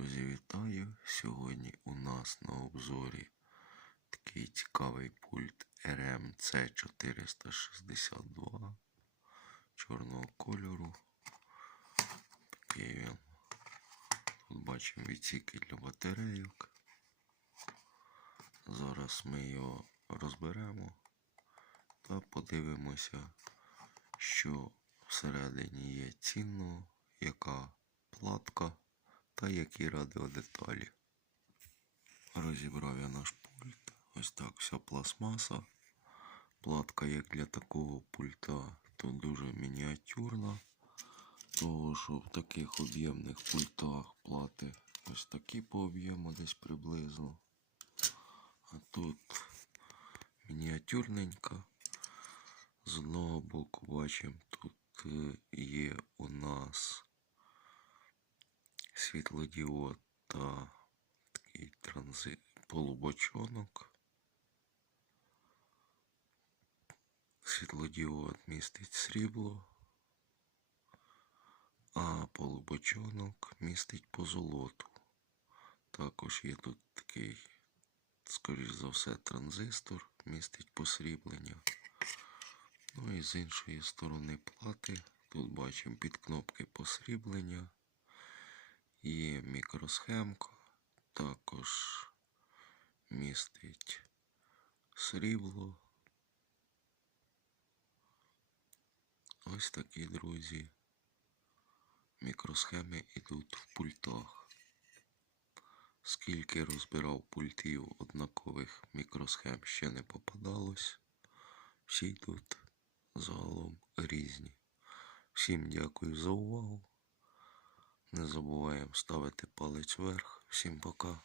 Друзі, вітаю! Сьогодні у нас на обзорі такий цікавий пульт RMC 462 чорного кольору. Такий він. Тут бачимо відсіки для батарейок. Зараз ми його розберемо та подивимося, що всередині є цінного, яка платка та які радіодеталі. Розібрав я наш пульт. Ось так вся пластмаса. Платка, як для такого пульта, то дуже мініатюрна. Того, що в таких об'ємних пультах плати ось такі по об'єму десь приблизно. А тут мініатюрненька. З одного боку бачимо, тут е, є у нас світлодіод та такий транзит полубочонок. Світлодіод містить срібло, а полубочонок містить позолоту. Також є тут такий, скоріш за все, транзистор, містить посріблення. Ну і з іншої сторони плати тут бачимо під кнопки посріблення. Є мікросхемка, також містить срібло. Ось такі, друзі. Мікросхеми йдуть в пультах. Скільки розбирав пультів однакових мікросхем ще не попадалось. Всі йдуть загалом різні. Всім дякую за увагу. Не забуваємо ставити палець вверх. Всім пока.